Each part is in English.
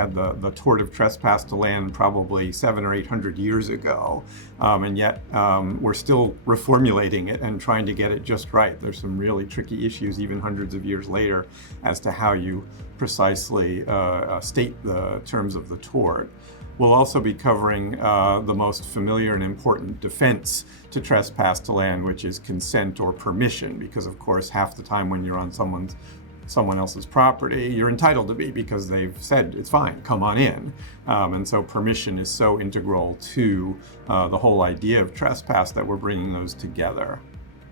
had the tort of trespass to land probably 700 or 800 years ago, and yet we're still reformulating it and trying to get it just right. There's some really tricky issues even hundreds of years later as to how you precisely state the terms of the tort. We'll also be covering the most familiar and important defense to trespass to land, which is consent or permission, because of course half the time when you're on someone else's property, you're entitled to be because they've said it's fine, come on in. And so permission is so integral to the whole idea of trespass that we're bringing those together.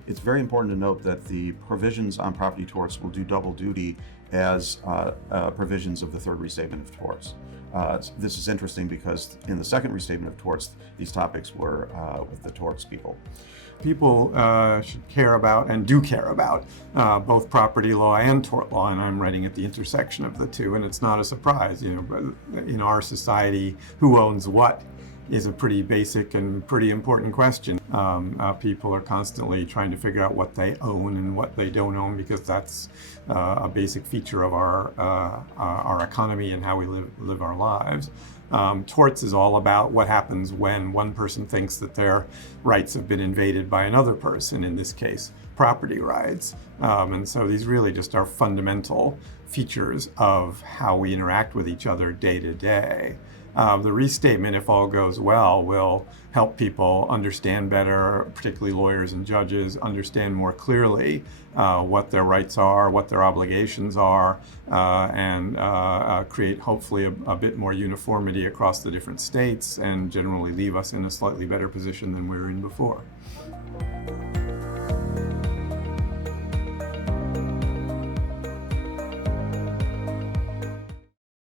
It's very important to note that the provisions on property torts will do double duty as provisions of the third restatement of torts. This is interesting because in the second restatement of torts, these topics were with the torts people. People should care about and do care about both property law and tort law, and I'm writing at the intersection of the two, and it's not a surprise. In our society, who owns what is a pretty basic and pretty important question. People are constantly trying to figure out what they own and what they don't own, because that's a basic feature of our economy and how we live our lives. Torts is all about what happens when one person thinks that their rights have been invaded by another person, in this case, property rights. And so these really just are fundamental features of how we interact with each other day to day. The restatement, if all goes well, will help people understand better, particularly lawyers and judges, understand more clearly what their rights are, what their obligations are, and create hopefully a bit more uniformity across the different states, and generally leave us in a slightly better position than we were in before.